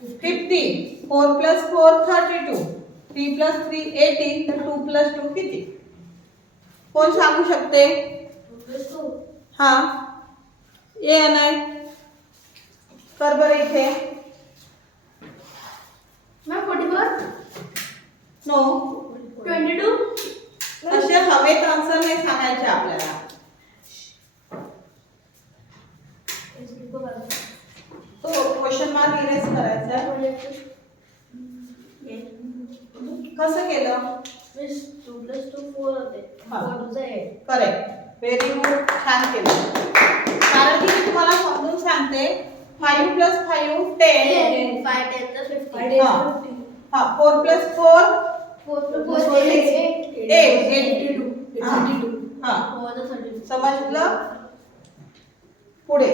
50. 4 plus 4 32. 3 plus 3 18. तर 2 plus 2 किती? कोण सांगू शकते? 2 plus 2. हा ये नाही कर बरं इथे. मॅम 44. नो 22. असे हवेत आन्सर नाही सांगायचे आपल्याला. तो क्वेश्चन मार्क इरेज करायचा. कसं केलं? 2 plus 2 4 होते. 4 2 8. करेक्ट. Very good. छान केलं. कारण की मी तुम्हाला समजून सांगते. 5 plus 5 10. 5 10 तर 50. हा 4 plus 4 4 plus 4 8. 82. हा 4 तर 32. समजलं? पुढे